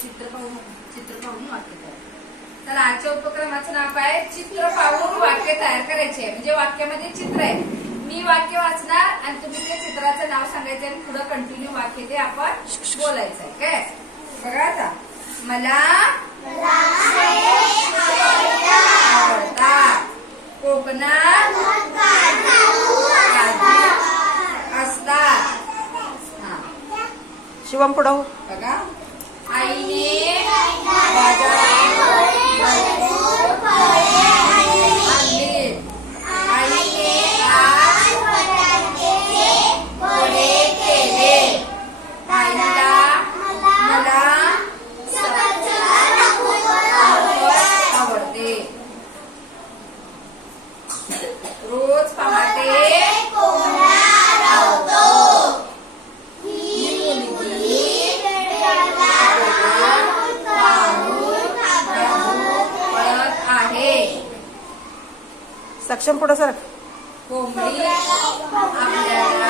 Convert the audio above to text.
चित्र पाहून वाक्य तयार. तर आजच्या उपक्रमाचं नाव काय? चित्र पाहून वाक्य तयार करायचे. म्हणजे वाक्यामध्ये चित्र आहे, मी वाक्य वाचणार आणि तुम्ही त्या चित्राचं नाव सांगायचं आणि पुढे कंटिन्यू वाक्य ते आपण बोलायचं आहे. काय बघा आता, मला आवडतात, कोकणात असतात. शिवम पुढं हो. बघा, आईने बाजारात आणले, आईने आज वडे केले, आईला मला आवडते, रोज पहाटे सक्षम पुढं सर. कोंबडी आपल्याला